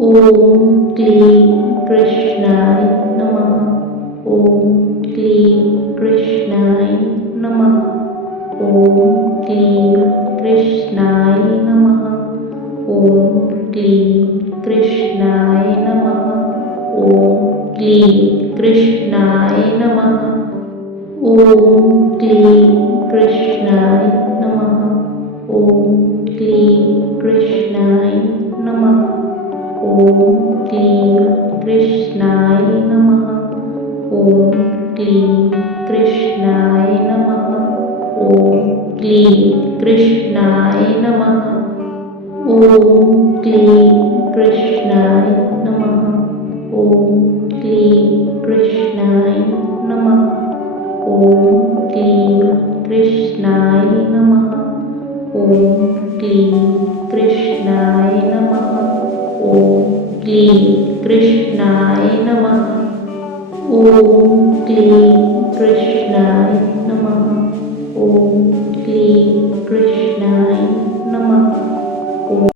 ಓಂ ಕ್ಲೀಂ ಕೃಷ್ಣಾಯ ನಮಃ. ಓಂ ಕ್ಲೀಂ ಕೃಷ್ಣಾಯ ನಮಃ. ಓಂ ಕ್ಲೀಂ ಕೃಷ್ಣಾಯ ನಮಃ. ಓಂ ಕ್ಲೀಂ ಕೃಷ್ಣಾಯ ನಮಃ. ಓಂ ಕ್ಲೀಂ ಕೃಷ್ಣಾಯ ನಮಃ. ಓಂ ಕ್ಲೀಂ ಕೃಷ್ಣಾಯ ನಮಃ. ಓಂ ಕ್ಲೀಂ ಕೃಷ್ಣಾಯ ನಮಃ. ಓಂ ಕ್ಲೀಂ ಕೃಷ್ಣಾಯ ನಮಃ. ಓಂ ಕ್ಲೀಂ ಕೃಷ್ಣಾಯ ನಮಃ. ಓಂ ಕ್ಲೀಂ ಕೃಷ್ಣಾಯ ನಮಃ. ಓಂ ಕ್ಲೀಂ ಕೃಷ್ಣಾಯ ನಮಃ. ಓಂ ಕ್ಲೀಂ ಕೃಷ್ಣಾಯ ನಮಃ. ಓಂ ಕ್ಲೀಂ ಕೃಷ್ಣಾಯ ನಮಃ. ಓಂ ಕ್ಲೀಂ ಕೃಷ್ಣಾಯ ನಮಃ. ಓಂ ಕ್ಲೀಂ ಕೃಷ್ಣಾಯ ನಮಃ. ಓಂ ಕ್ಲೀಂ ಕೃಷ್ಣಾಯ ನಮಃ. ಓಂ